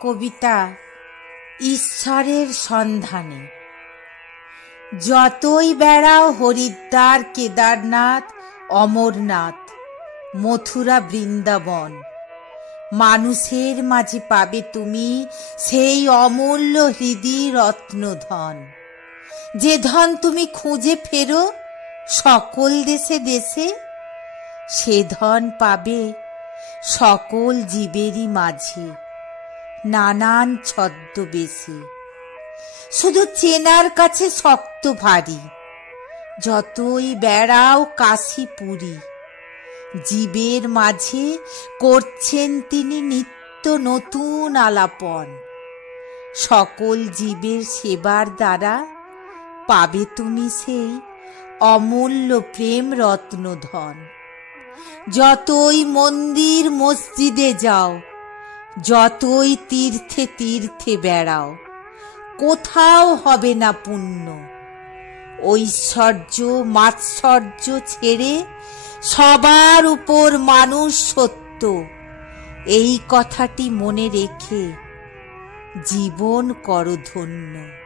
কবিতা ঈশ্বরের সন্ধানে। যতই বেড়াও হরিদ্বার, কেদারনাথ, অমরনাথ, মথুরা, বৃন্দাবন, মানুষের মাঝে পাবে তুমি সেই অমূল্য হৃদি রত্নধন। যে ধন তুমি খুঁজে ফেরো সকল দেশে দেশে, সে ধন পাবে সকল জীবেরই মাঝে নানান ছদ্মবেশে। শুধু চেনার কাছে শক্ত ভারী, যতই বেড়াও কাশী পুরী, জীবের মাঝে করছেন তিনি নিত্য নতুন আলাপন। সকল জীবের সেবার দ্বারা পাবে তুমি সেই অমূল্য প্রেম রত্নধন। যতই মন্দির মসজিদে যাও, যতই তীর্থে তীর্থে বেড়াও, কোথাও হবে না পুণ্য। ঐশ্বর্য মাৎসর্য ছেড়ে সবার উপর মানুষ সত্য, এই কথাটি মনে রেখে জীবন করো ধন্য।